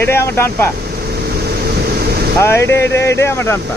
এটাই আমার ডান পা। হ্যাঁ, এটাই এটাই এটাই আমার ডান পা।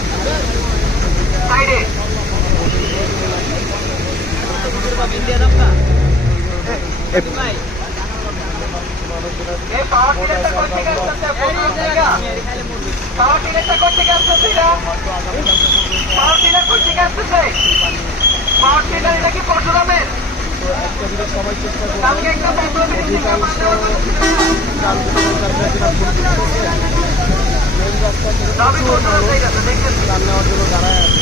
সবাই চেষ্টা করবে রান্না জন্য দাঁড়ায় আছে